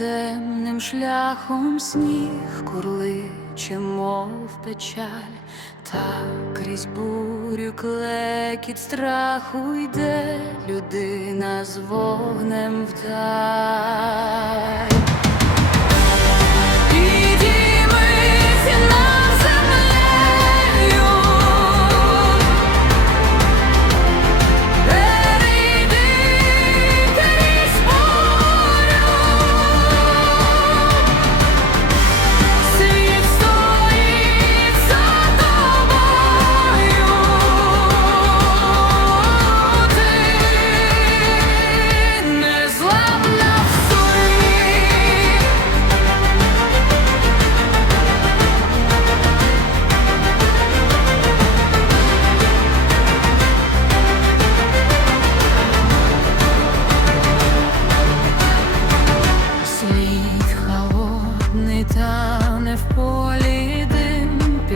темним шляхом сніг курличе, мов печаль, та крізь бурю клекіт страху йде людина з вогнем вдаль.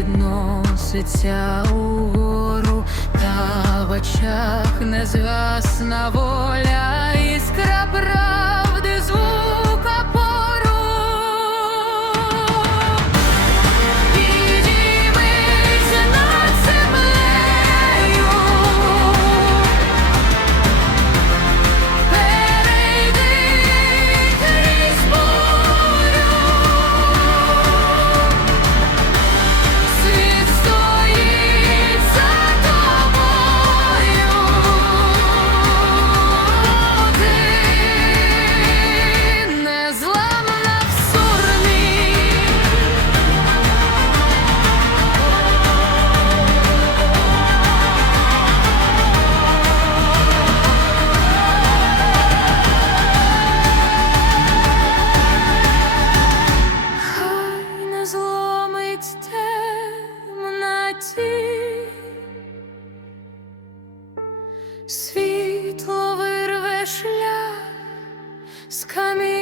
підноситься угору, та в очах не згасна воля іскра. світло вирве шлях з камінь.